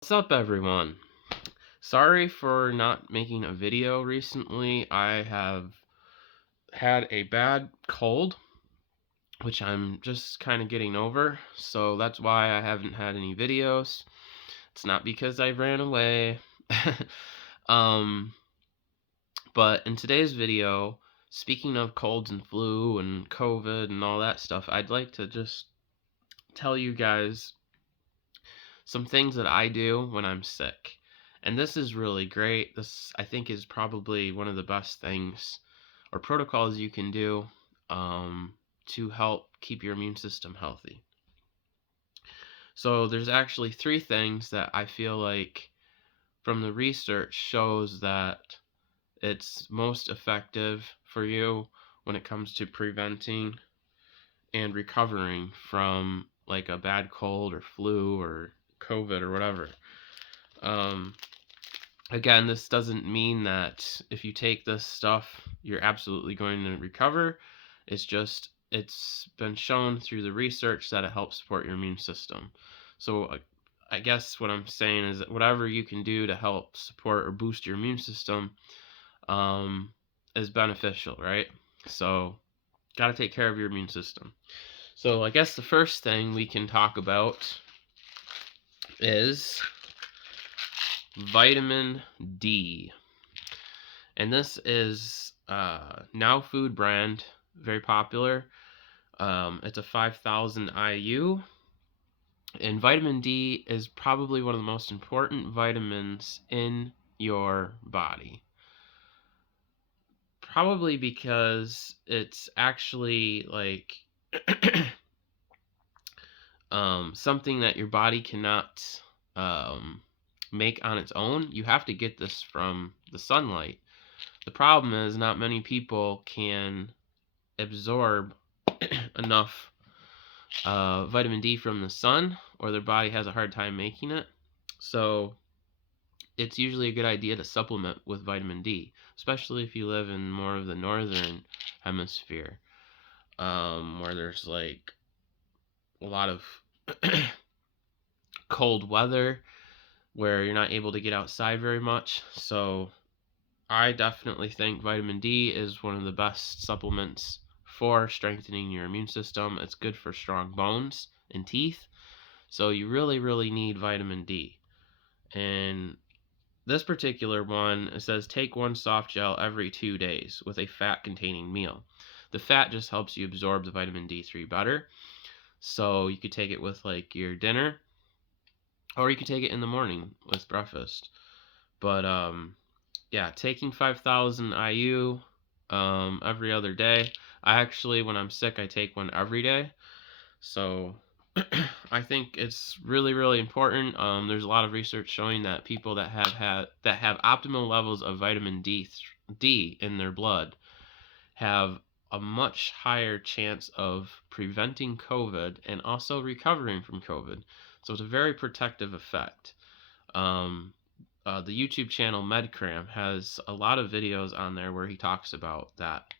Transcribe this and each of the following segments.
What's up, everyone? Sorry for not making a video recently. I have had a bad cold, which I'm just kind of getting over, so that's why I haven't had any videos. It's not because I ran away. um, but in today's video, speaking of colds and flu and COVID and all that stuff, I'd like to just tell you guys some things that I do when I'm sick. And this is really great. This, I think, is probably one of the best things or protocols you can do to help keep your immune system healthy. So, there's actually three things that I feel like from the research shows that it's most effective for you when it comes to preventing and recovering from like a bad cold or flu or COVID or whatever. Um, Again, this doesn't mean that if you take this stuff, you're absolutely going to recover. It's been shown through the research that it helps support your immune system. So I guess what I'm saying is that whatever you can do to help support or boost your immune system is beneficial, right? So, got to take care of your immune system. So, I guess the first thing we can talk about is vitamin D. And this is Now Food brand, very popular. It's a 5,000 IU. And vitamin D is probably one of the most important vitamins in your body. Probably because it's actually like something that your body cannot make on its own. You have to get this from the sunlight. The problem is not many people can absorb enough vitamin D from the sun, or their body has a hard time making it. So it's usually a good idea to supplement with vitamin D, especially if you live in more of the northern hemisphere, where there's like a lot of cold weather, where you're not able to get outside very much. So I definitely think vitamin D is one of the best supplements for strengthening your immune system. It's good for strong bones and teeth. So you really, really need vitamin D. And this particular one, it says take one soft gel every 2 days with a fat containing meal. The fat just helps you absorb the vitamin D3 better. So you could take it with like your dinner, or you could take it in the morning with breakfast. But yeah, taking 5,000 IU every other day. I actually, when I'm sick, I take one every day. So I think it's really, really important. There's a lot of research showing that people that have optimal levels of vitamin D in their blood have a much higher chance of preventing COVID and also recovering from COVID. So it's a very protective effect. The YouTube channel MedCram has a lot of videos on there where he talks about that,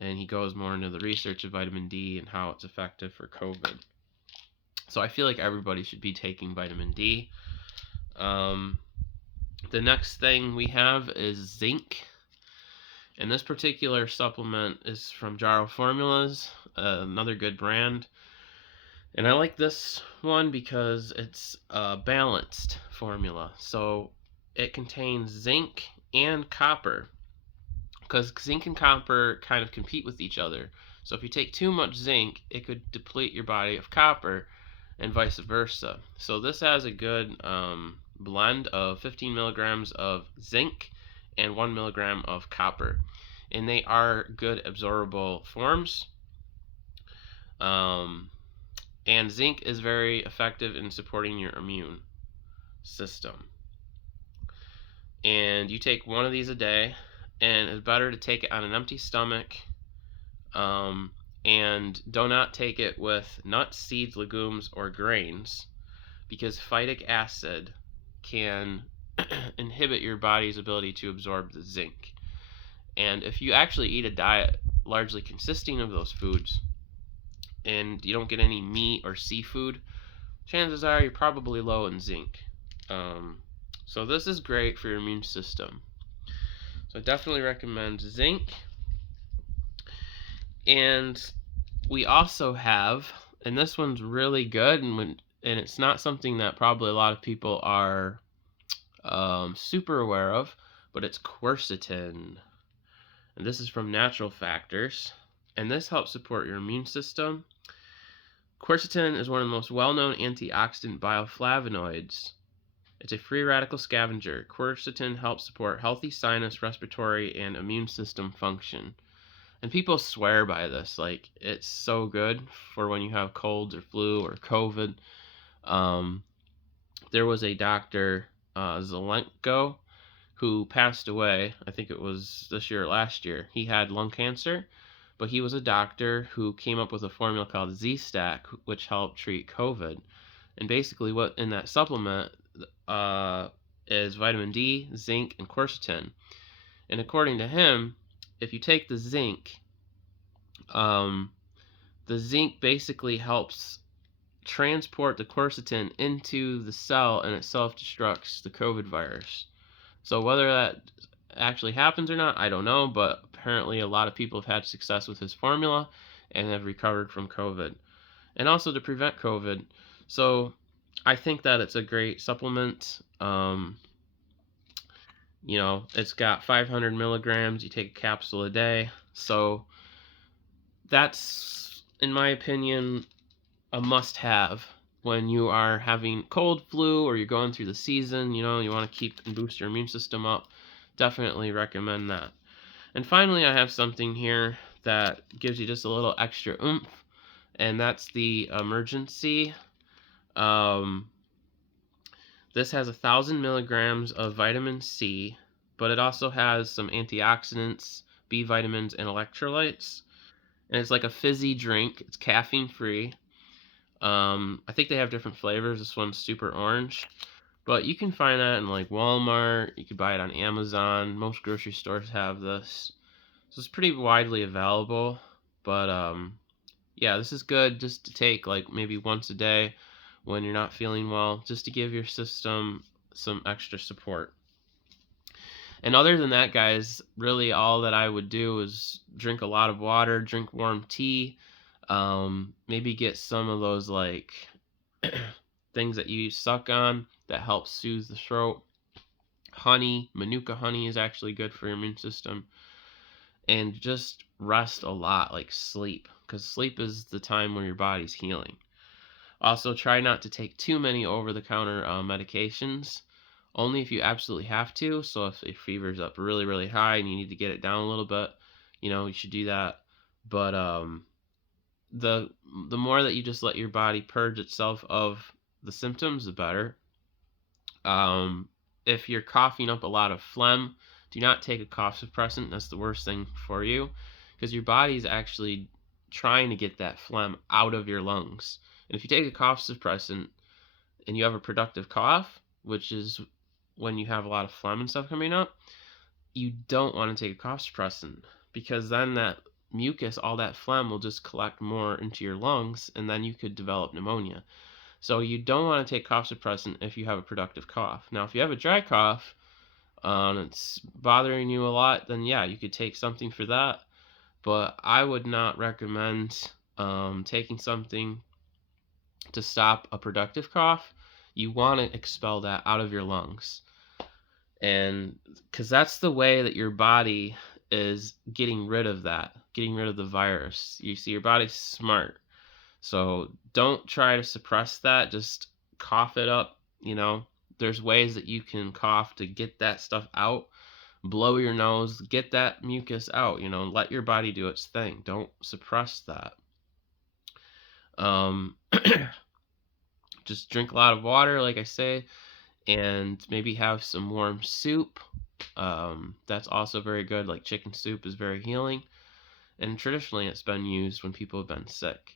and he goes more into the research of vitamin D and how it's effective for COVID. So I feel like everybody should be taking vitamin D. The next thing we have is zinc. And this particular supplement is from Jarrow Formulas, another good brand. And I like this one because it's a balanced formula. So it contains zinc and copper, because zinc and copper kind of compete with each other. So if you take too much zinc, it could deplete your body of copper, and vice versa. So this has a good blend of 15 milligrams of zinc and 1 milligram of copper, and they are good absorbable forms. And zinc is very effective in supporting your immune system. And you take one of these a day, and it's better to take it on an empty stomach. And do not take it with nuts, seeds, legumes, or grains, because phytic acid can inhibit your body's ability to absorb the zinc. And if you actually eat a diet largely consisting of those foods, and you don't get any meat or seafood, chances are you're probably low in zinc. So this is great for your immune system. So I definitely recommend zinc. And we also have, and this one's really good, and it's not something that probably a lot of people are super aware of, but it's quercetin. And this is from Natural Factors, and this helps support your immune system. Quercetin is one of the most well-known antioxidant bioflavonoids. It's a free radical scavenger. Quercetin helps support healthy sinus, respiratory, and immune system function. And people swear by this, like it's so good for when you have colds or flu or COVID. There was a doctor, Zelenko, who passed away. I think it was this year or last year. He had lung cancer, but he was a doctor who came up with a formula called Z-Stack, which helped treat COVID. And basically, what in that supplement is vitamin D, zinc, and quercetin. And according to him, if you take the zinc basically helps transport the quercetin into the cell, and it self-destructs the COVID virus. So whether that actually happens or not, I don't know, but apparently a lot of people have had success with his formula and have recovered from COVID. And also to prevent COVID. So I think that it's a great supplement. It's got 500 milligrams. You take a capsule a day. So that's, in my opinion, a must-have when you are having cold, flu, or you're going through the season. You want to keep and boost your immune system up. Definitely recommend that. And finally, I have something here that gives you just a little extra oomph, and that's the Emergen-C. This has 1,000 milligrams of vitamin C, but it also has some antioxidants, B vitamins, and electrolytes. And it's like a fizzy drink. It's caffeine free. I think they have different flavors. This one's super orange, but you can find that in like Walmart. You could buy it on Amazon. Most grocery stores have this, so it's pretty widely available. But yeah, this is good just to take like maybe once a day when you're not feeling well, just to give your system some extra support. And other than that, guys, really all that I would do is drink a lot of water, drink warm tea, maybe get some of those like things that you suck on that help soothe the throat. Honey, Manuka honey is actually good for your immune system. And just rest a lot, like sleep, because sleep is the time where your body's healing. Also, try not to take too many over-the-counter medications. Only if you absolutely have to. So if your fever's up really, really high and you need to get it down a little bit, you should do that. But the more that you just let your body purge itself of the symptoms, the better. If you're coughing up a lot of phlegm, do not take a cough suppressant. That's the worst thing for you, because your body's actually trying to get that phlegm out of your lungs. And if you take a cough suppressant and you have a productive cough, which is when you have a lot of phlegm and stuff coming up, you don't want to take a cough suppressant, because then that mucus, all that phlegm, will just collect more into your lungs, and then you could develop pneumonia. So you don't want to take cough suppressant if you have a productive cough. Now, if you have a dry cough and it's bothering you a lot, then yeah, you could take something for that. But I would not recommend taking something to stop a productive cough. You want to expel that out of your lungs. And because that's the way that your body is getting rid of the virus. You see, your body's smart. So don't try to suppress that. Just cough it up. There's ways that you can cough to get that stuff out. Blow your nose, get that mucus out. Let your body do its thing. Don't suppress that. Just drink a lot of water, like I say, and maybe have some warm soup. That's also very good. Like chicken soup is very healing, and traditionally it's been used when people have been sick.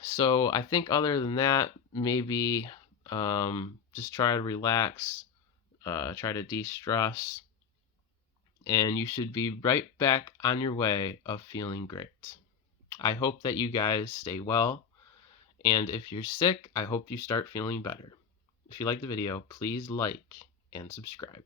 So I think other than that, maybe just try to relax, try to de-stress, and you should be right back on your way of feeling great. I hope that you guys stay well, and if you're sick, I hope you start feeling better. If you like the video, please like and subscribe.